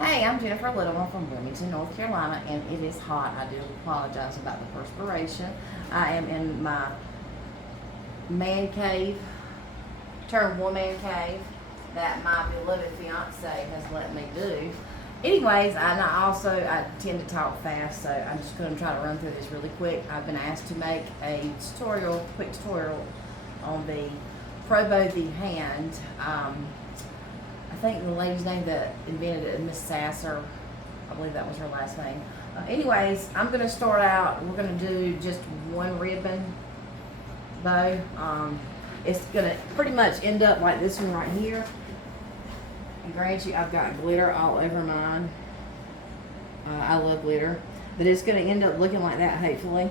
Hey, I'm Jennifer Little from Wilmington, North Carolina, and it is hot. I do apologize about the perspiration. I am in my man cave, turned woman cave, that my beloved fiance has let me do. Anyways, I tend to talk fast, so I'm just going to try to run through this really quick. I've been asked to make a quick tutorial on the Pro Bow the hand. I think the lady's name that invented it is Miss Sasser. I believe that was her last name. Anyways, I'm going to start out, we're going to do just one ribbon bow. It's going to pretty much end up like this one right here. And grant you, I've got glitter all over mine. I love glitter. But it's going to end up looking like that, hopefully.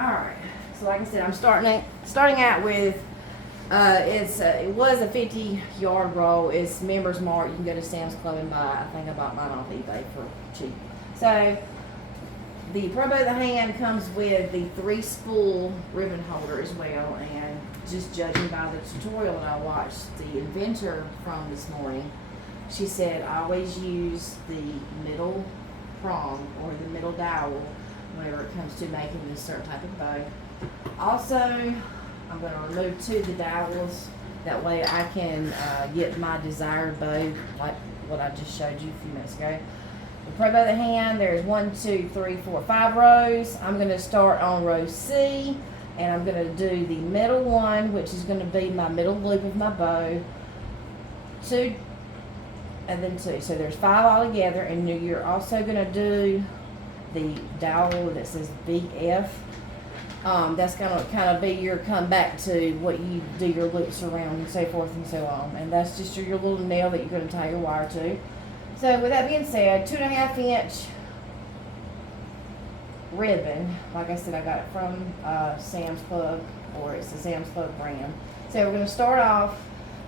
Alright, so like I said, I'm starting out with it was a 50-yard roll. It's Members Mark. You can go to Sam's Club and buy. I think I bought mine off eBay for cheap. So the Pro Bow the hand comes with the 3-spool ribbon holder as well. And just judging by the tutorial that I watched the inventor from this morning, she said I always use the middle prong or the middle dowel whenever it comes to making this certain type of bow. Also, I'm going to remove 2 of the dowels. That way I can get my desired bow like what I just showed you a few minutes ago. The Pro Bow the hand, there's 1, 2, 3, 4, 5 rows. I'm going to start on row C, and I'm going to do the middle one, which is going to be my middle loop of my bow. 2 and then 2. So there's 5 altogether, and you're also going to do the dowel that says BF. That's going to kind of be your come back to what you do your loops around and so forth and so on. And that's just your little nail that you're going to tie your wire to. So with that being said, 2.5 inch ribbon. Like I said, I got it from Sam's Club, or it's the Sam's Club brand. So we're going to start off,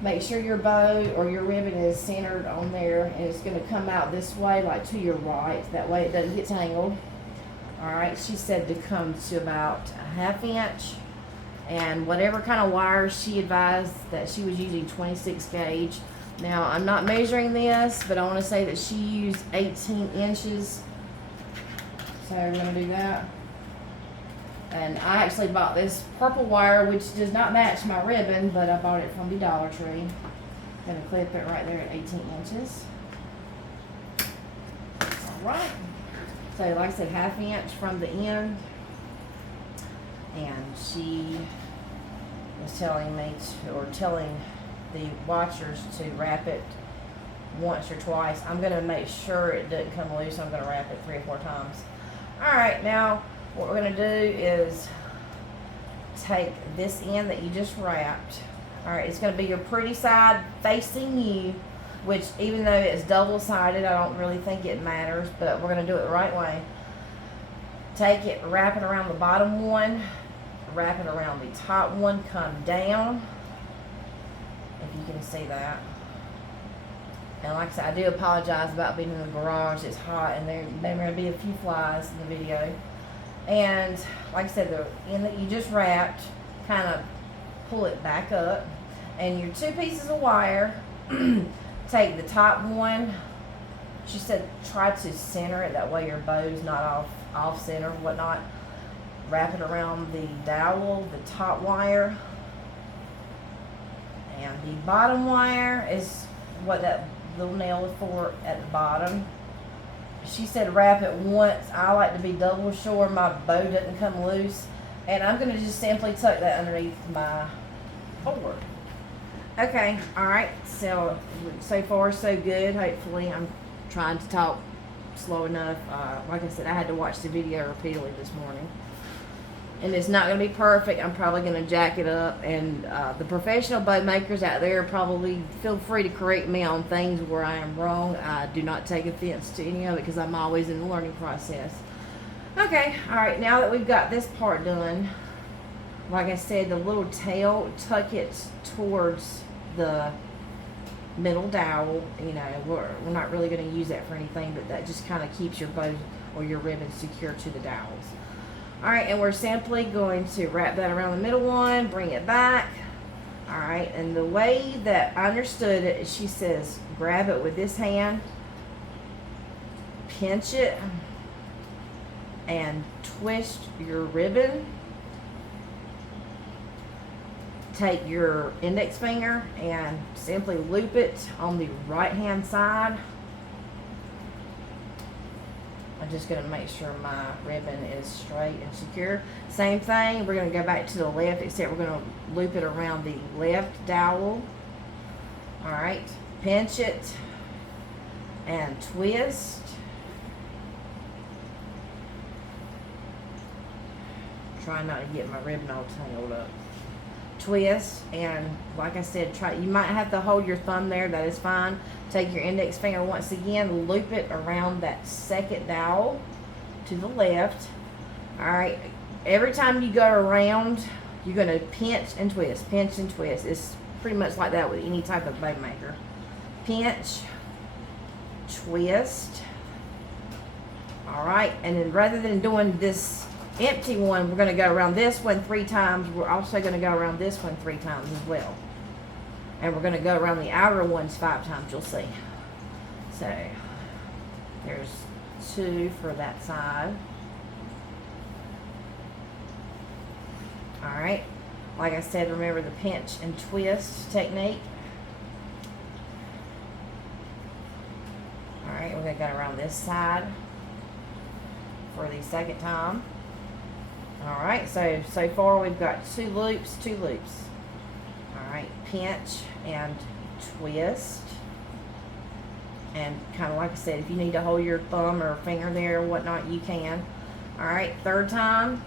make sure your bow or your ribbon is centered on there, and it's going to come out this way, like to your right. That way it doesn't get tangled. Alright, she said to come to about 1/2 inch, and whatever kind of wire she advised, that she was using 26 gauge. Now, I'm not measuring this, but I want to say that she used 18 inches. So we're going to do that. And I actually bought this purple wire, which does not match my ribbon, but I bought it from the Dollar Tree. Going to clip it right there at 18 inches. Alright. So like I said, 1/2 inch from the end, and she was telling me telling the watchers to wrap it once or twice. I'm going to make sure it doesn't come loose. I'm going to wrap it 3 or 4 times. Alright, now what we're going to do is take this end that you just wrapped. Alright, it's going to be your pretty side facing you, which even though it's double-sided, I don't really think it matters, but we're going to do it the right way. Take it, wrap it around the bottom one, wrap it around the top one, come down, if you can see that. And like I said, I do apologize about being in the garage. It's hot, and there may be a few flies in the video. And like I said, the end that you just wrapped, kind of pull it back up, and your 2 pieces of wire, take the top one. She said try to center it, that way your bow's not off center, whatnot. Wrap it around the dowel, the top wire, and the bottom wire is what that little nail is for at the bottom. She said wrap it once. I like to be double sure my bow doesn't come loose, and I'm going to just simply tuck that underneath my cord. Okay, alright, so far so good. Hopefully I'm trying to talk slow enough. Like I said, I had to watch the video repeatedly this morning. And it's not going to be perfect. I'm probably going to jack it up. And the professional bow makers out there probably feel free to correct me on things where I am wrong. I do not take offense to any of it because I'm always in the learning process. Okay, alright, now that we've got this part done, like I said, the little tail, tuck it towards the middle dowel. You know, we're not really going to use that for anything, but that just kind of keeps your bow or your ribbon secure to the dowels. Alright, and we're simply going to wrap that around the middle one, bring it back. All right, and the way that I understood it, she says grab it with this hand, pinch it, and twist your ribbon. Take your index finger and simply loop it on the right hand side. I'm just going to make sure my ribbon is straight and secure. Same thing, we're going to go back to the left, except we're going to loop it around the left dowel. Alright, pinch it and twist. Try not to get my ribbon all tangled up. Twist, and like I said, you might have to hold your thumb there, that is fine. Take your index finger once again, loop it around that second dowel to the left. Alright, every time you go around, you're going to pinch and twist, pinch and twist. It's pretty much like that with any type of bow maker. Pinch, twist. Alright, and then rather than doing this empty one, we're going to go around this one 3 times. We're also going to go around this one 3 times as well. And we're going to go around the outer ones 5 times, you'll see. So, there's 2 for that side. Alright, like I said, remember the pinch and twist technique. Alright, we're going to go around this side for the second time. Alright, so far we've got 2 loops, 2 loops. Alright, pinch and twist. And kind of like I said, if you need to hold your thumb or finger there or whatnot, you can. Alright, third time.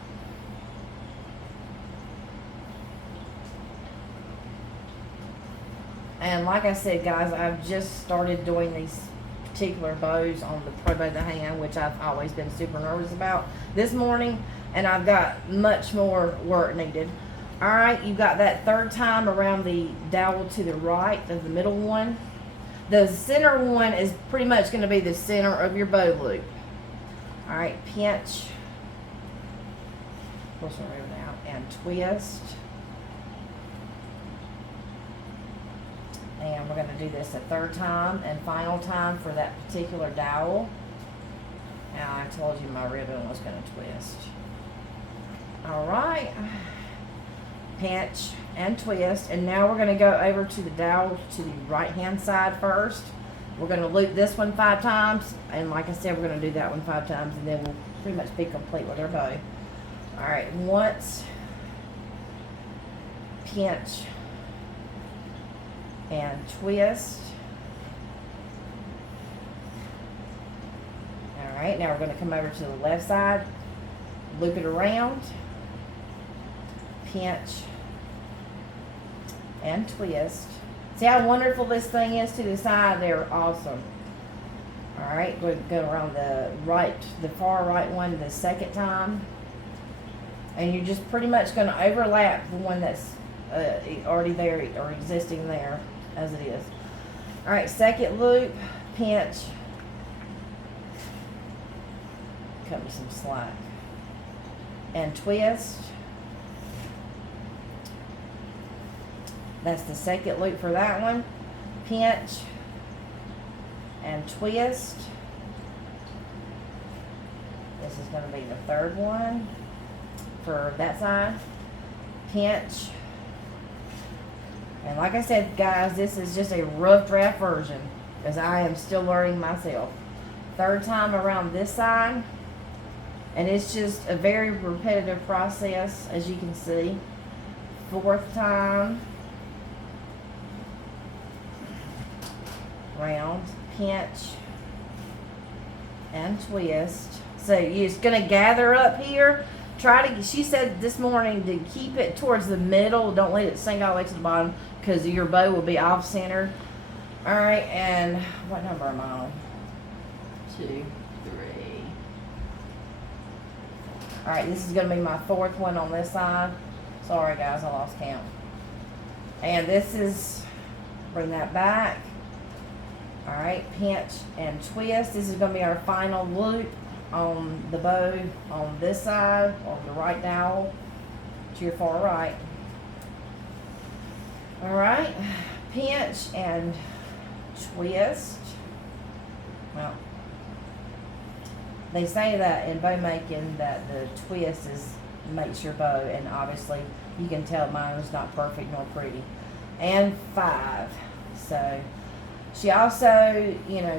And like I said, guys, I've just started doing these particular bows on the Pro Bow the Hand, which I've always been super nervous about this morning. And I've got much more work needed. Alright, you've got that third time around the dowel to the right of the middle one. The center one is pretty much going to be the center of your bow loop. Alright, pinch, push it out, and twist. And we're going to do this a third time and final time for that particular dowel. Now, I told you my ribbon was going to twist. Alright, pinch and twist, and now we're going to go over to the dowel to the right hand side first. We're going to loop this one 5 times, and like I said, we're going to do that one 5 times, and then we'll pretty much be complete with our bow. Alright, once, pinch and twist. Alright, now we're going to come over to the left side, loop it around, pinch and twist. See how wonderful this thing is to the side? They're awesome. Alright, we'll go around the far right one the second time. And you're just pretty much going to overlap the one that's already there or existing there as it is. Alright, second loop, pinch, cut me some slack, and twist. That's the second loop for that one. Pinch and twist. This is going to be the third one for that side. Pinch. And like I said, guys, this is just a rough draft version because I am still learning myself. Third time around this side. And it's just a very repetitive process, as you can see. Fourth time. Round, pinch, and twist. So you're just going to gather up here. She said this morning to keep it towards the middle. Don't let it sink all the way to the bottom because your bow will be off center. Alright, and what number am I on? 2, 3. Alright, this is going to be my 4th one on this side. Sorry guys, I lost count. And this is, bring that back. Alright, pinch and twist. This is going to be our final loop on the bow on this side, on the right dowel to your far right. Alright, pinch and twist. Well, they say that in bow making that the twist makes your bow, and obviously you can tell mine was not perfect nor pretty. And 5. So she also,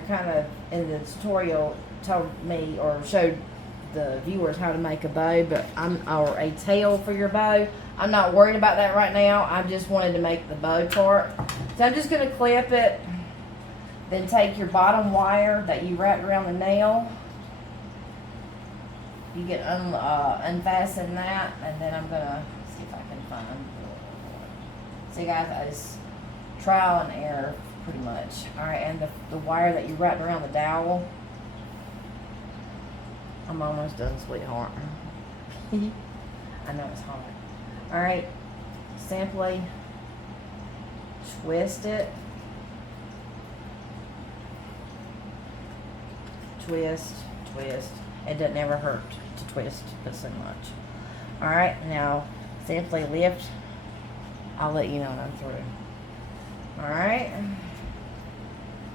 kind of in the tutorial told me or showed the viewers how to make a bow, or a tail for your bow. I'm not worried about that right now. I just wanted to make the bow part. So I'm just going to clip it, then take your bottom wire that you wrapped around the nail. You can unfasten that, and then I'm going to see if I can find. See guys, it's trial and error pretty much. Alright, and the wire that you wrapped around the dowel. I'm almost done, sweetheart. I know it's hard. Alright, simply twist it. Twist, twist. It doesn't ever hurt to twist but so much. Alright, now simply lift. I'll let you know when I'm through. Alright.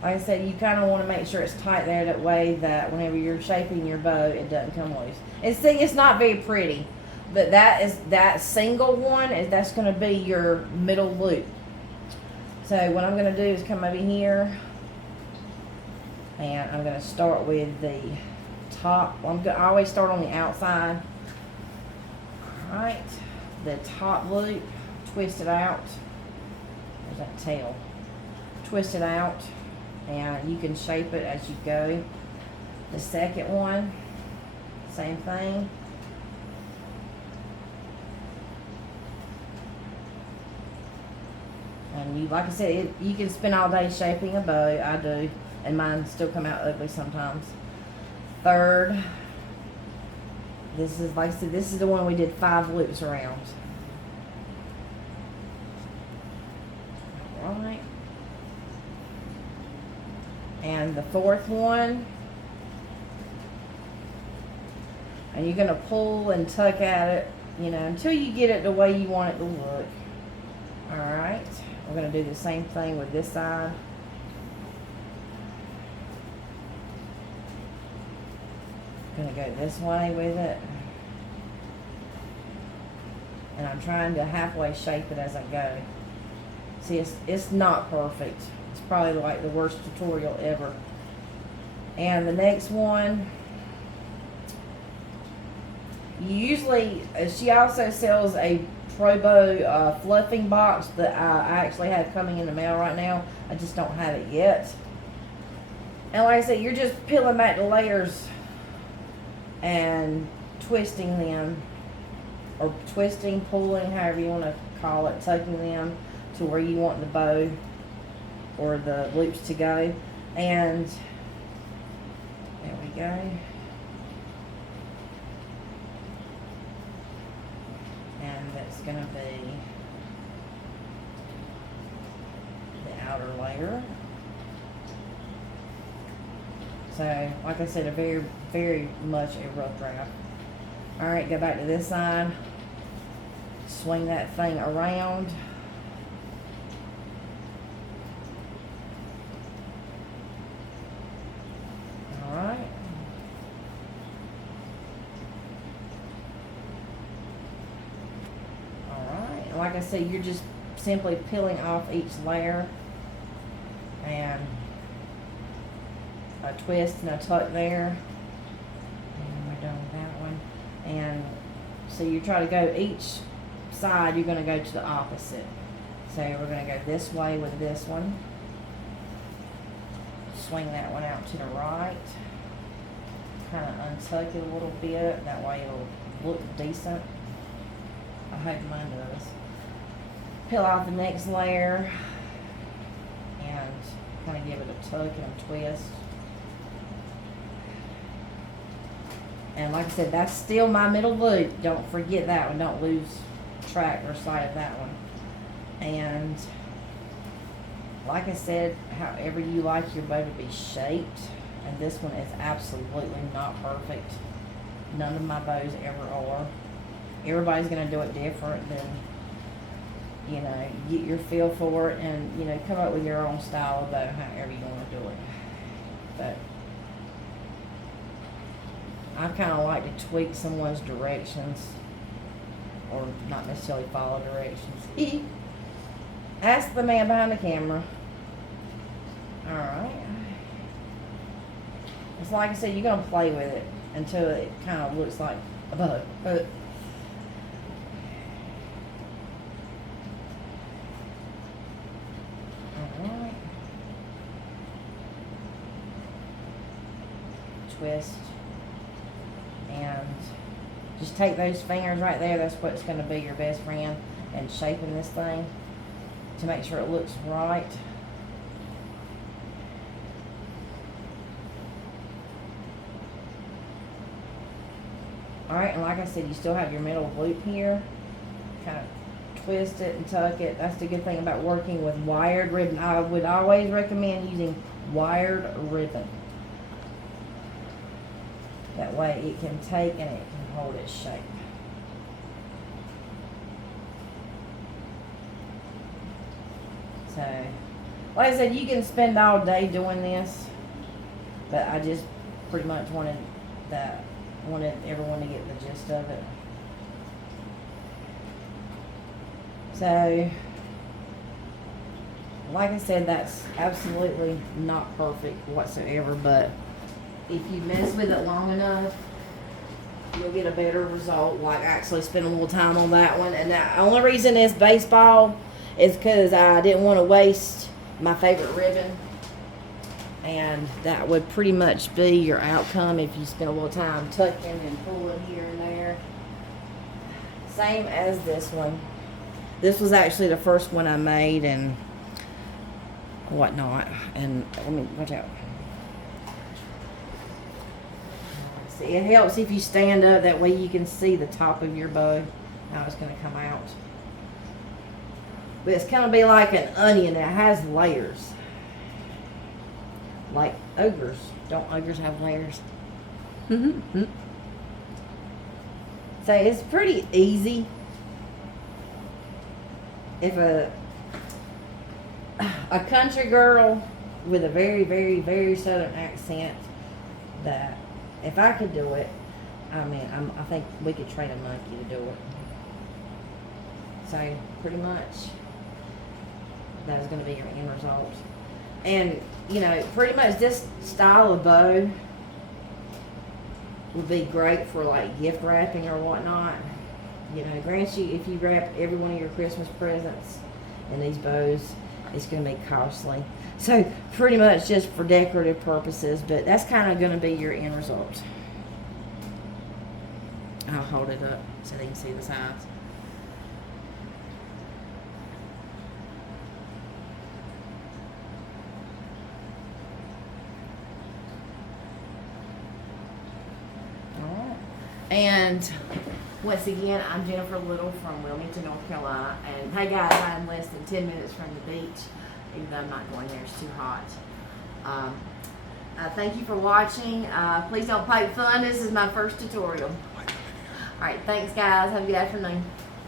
Like I said, you kind of want to make sure it's tight there, that way that whenever you're shaping your bow, it doesn't come loose. And see, it's not very pretty, but that single one that's going to be your middle loop. So what I'm going to do is come over here, and I'm going to start with the top. I always start on the outside. All right, the top loop, twist it out. There's that tail. Twist it out. And you can shape it as you go. The second one, same thing. And like I said, you can spend all day shaping a bow. I do, and mine still come out ugly sometimes. Third, this is, like I said, this is the one we did 5 loops around. All right. And the fourth one, and you're going to pull and tuck at it, until you get it the way you want it to look. Alright, we're going to do the same thing with this side. Going to go this way with it. And I'm trying to halfway shape it as I go. See, it's not perfect. It's probably like the worst tutorial ever. And the next one, usually, she also sells a Pro Bow fluffing box that I actually have coming in the mail right now. I just don't have it yet. And like I said, you're just peeling back the layers and twisting them, or twisting, pulling, however you want to call it, tucking them to where you want the bow or the loops to go. And there we go. And that's going to be the outer layer. So, like I said, a very, very much a rough draft. Alright, go back to this side. Swing that thing around. Alright. Alright, like I said, you're just simply peeling off each layer. And a twist and a tuck there. And we're done with that one. And so you try to go each side, you're going to go to the opposite. So we're going to go this way with this one. Swing that one out to the right. Kind of untuck it a little bit. That way it'll look decent. I hope mine does. Peel off the next layer. And kind of give it a tuck and a twist. And like I said, that's still my middle loop. Don't forget that one. Don't lose track or sight of that one. And like I said, however you like your bow to be shaped. And this one is absolutely not perfect. None of my bows ever are. Everybody's going to do it different than You know, get your feel for it, and you know, come up with your own style of bow, however you want to do it. But I kind of like to tweak someone's directions, or not necessarily follow directions. Ask the man behind the camera. All right. It's like I said, you're gonna play with it until it kind of looks like a bow. Alright. Twist. And just take those fingers right there. That's what's going to be your best friend in shaping this thing to make sure it looks right. Alright, and like I said, you still have your middle loop here. Kind of twist it and tuck it. That's the good thing about working with wired ribbon. I would always recommend using wired ribbon. That way it can take and it can hold its shape. So, like I said, you can spend all day doing this, but I just pretty much wanted everyone to get the gist of it. So, like I said, that's absolutely not perfect whatsoever, but if you mess with it long enough, you'll get a better result. Like actually spend a little time on that one. And the only reason it's baseball is because I didn't want to waste my favorite ribbon. And that would pretty much be your outcome if you spend a little time tucking and pulling here and there. Same as this one. This was actually the first one I made and whatnot. And let me watch out. See, it helps if you stand up. That way you can see the top of your bow, how it's going to come out. But it's going to be like an onion that has layers. Like ogres. Don't ogres have layers? So it's pretty easy. If a country girl with a very, very, very southern accent, that if I could do it, I mean, I think we could train a monkey to do it. So pretty much that is going to be your end result. And you know, pretty much this style of bow would be great for like gift wrapping or whatnot. You know, grant you, if you wrap every one of your Christmas presents in these bows, it's going to be costly. So pretty much just for decorative purposes, but that's kind of going to be your end result. I'll hold it up so they can see the sides. Alright. And once again, I'm Jennifer Little from Wilmington, North Carolina. And hey guys, I'm less than 10 minutes from the beach. Even though I'm not going there, it's too hot. Thank you for watching. Please don't poke fun. This is my first tutorial. Alright, thanks guys. Have a good afternoon.